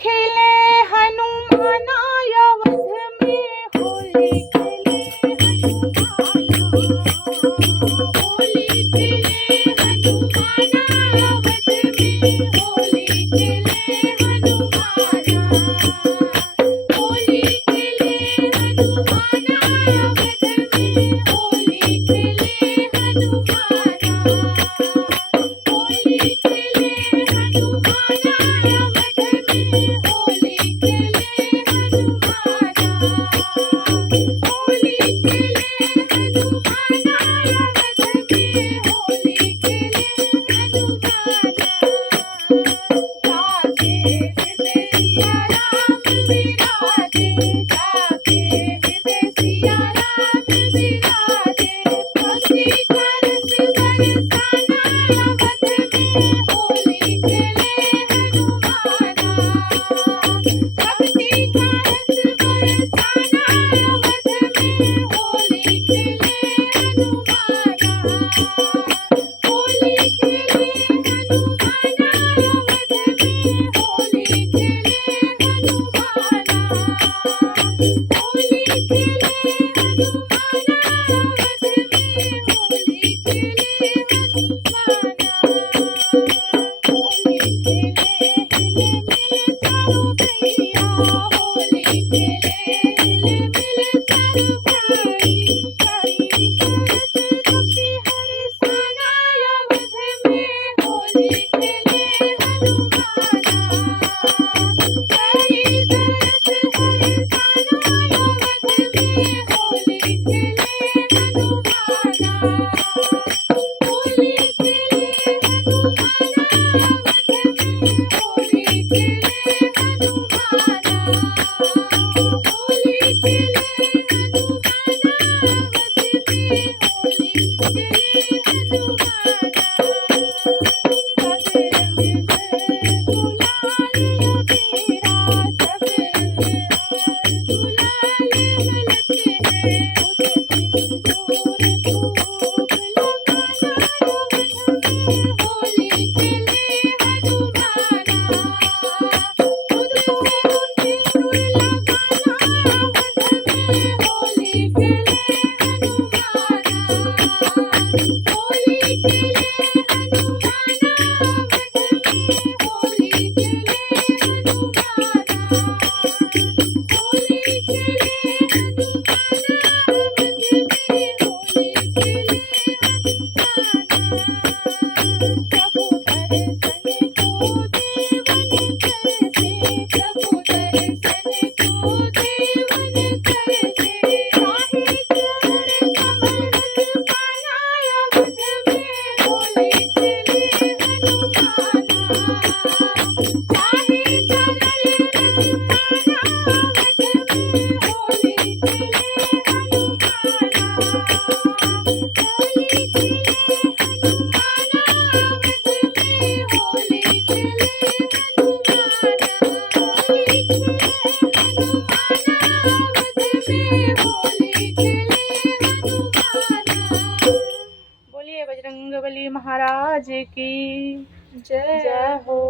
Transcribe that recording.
खेले हनुमाना अवध में, होली खेले हनुमाना, होली खेले हनुमाना अवध में, होली खेले हनुमाना, होली खेले हनुमाना अवध में, होली खेले हनुमाना, होली खेले हनुमाना अवध में, होली खेले हनुमाना, होली खेले हनुमाना अवध में, होली खेले हनुमाना। जाके हृदय सिया राम विराजे, जाके हृदय सिया राम विराजे, भक्ति का रस बरसाना अवध में, होली खेले हनुमाना, भक्ति का रस बरसाना अवध में, होली खेले हनुमाना, होली खेले हनुमाना अवध में, होली खेले हनुमाना, होली खेले हनुमाना अवध में, होली खेले हनुमाना, होली खेले हिले मिले चारों भैया, होली खेले हिले मिले चारों भाई, भाई तरस दुखी हरसाना अवध में, होली खेले हनुमाना, भाई तरस हरसाना अवध में, होली खेले हनुमाना, होली खेले हनुमाना अवध में, होली खेले हनुमाना, होली खेले हनुमाना अवध में, होली खेले हनुमाना। सब रंग गुलाल अबीरा, सब रंग गुलाल मलते हैं, उसे सिंदूर खूब लगाना अवध में, होली खेले हनुमाना, खुद से वो सिंदूर लगाना अवध में, होली खेले हनुमाना, होली खेले हनुमाना अवध में, होली खेले हनुमाना, होली खेले हनुमाना अवध में, होली खेले हनुमाना। प्रभु दर्शन को देवन तरसे, प्रभु दर्शन को देवन तरसे, चाहे चरण कमल रस पाना अवध में, होली खेले हनुमाना, चाहे चरण रस पाना अवध में, होली खेले हनुमाना, होली खेले हनुमाना अवध में, होली खेले हनुमाना, होली खेले हनुमाना अवध में, होली खेले हनुमाना। बोलिए बजरंगबली महाराज की जय हो।